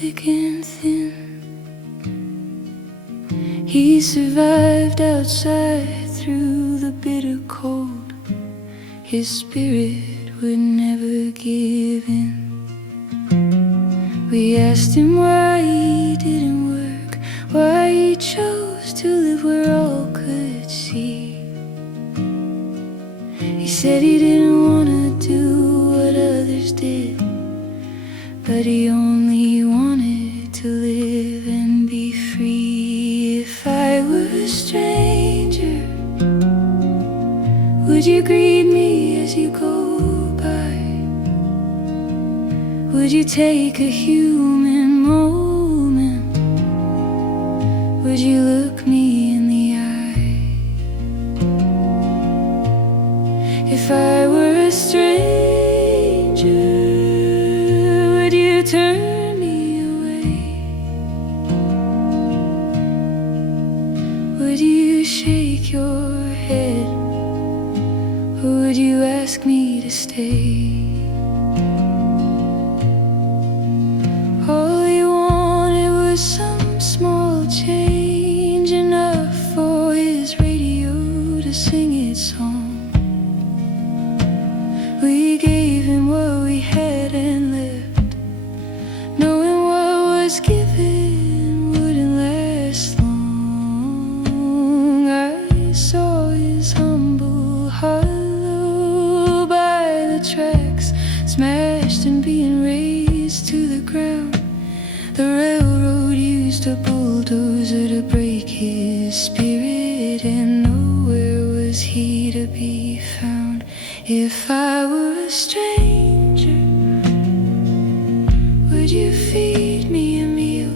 thick and thin. He survived outside through the bitter cold. His spirit would never give in. We asked him why he didn't work, why he chose to live where all could see. He said he didn't want to do what others did, but he only wanted to live and be free. If I were a stranger, would you greet me as you go by? Would you take a human moment? Would you look me in the eye? If I were a stranger, would you turn me away? Would you shake your head? Or would you ask me to stay? All he wanted was some small change, enough for his radio to sing its song. We gave him what we had and left, knowing what was given wouldn't last long. I saw his humble hollow by the tracks, smashed and being razed to the ground. The railroad used a bulldozer to break his spirit, and nowhere was he to be found. If I were a stranger, would you feed me a meal?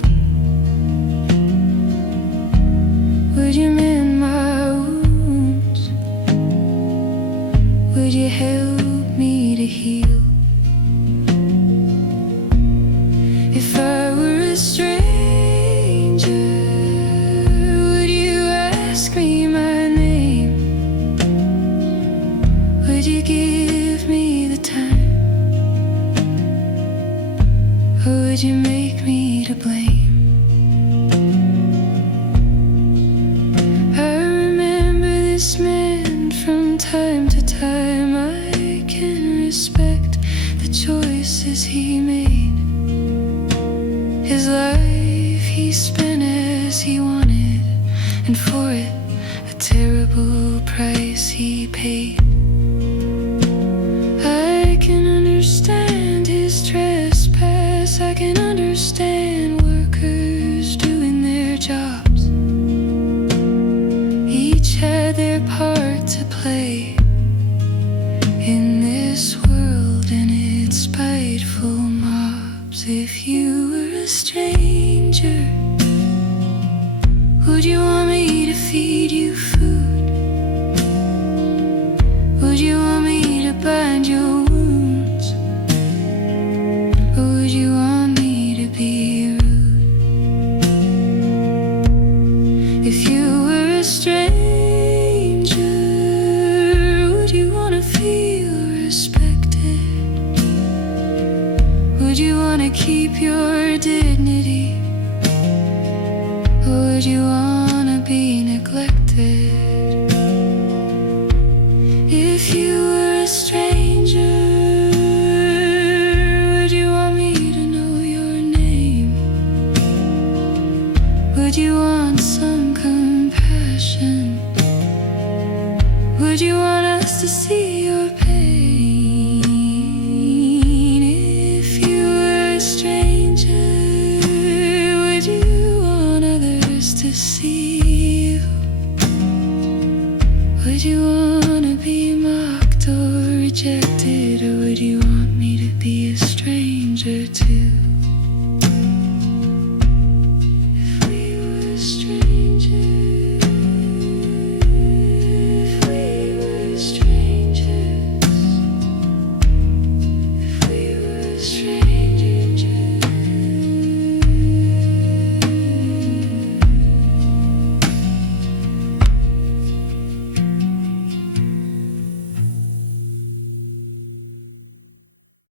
Would you mend my wounds? Would you help me to heal? If I were a stranger, would you ask me my name? Would you give me the time? Or would you make me to blame? I remember this man from time to time. I can respect the choices he made. His life he spent as he wanted, and for it a terrible price he paid. I can understand his trespass, I can understand workers doing their jobs. Each had their part to play in this world and its spiteful mobs. If you were a stranger, would you want me to feed you food? Would you want me to bind your wounds? Or would you want me to be rude? If you were a stranger, would you want to feel respected? Would you want to keep your dignity? Or would you want to be neglected? If you were a stranger, would you want me to know your name? Would you want some compassion? Would you want us to see your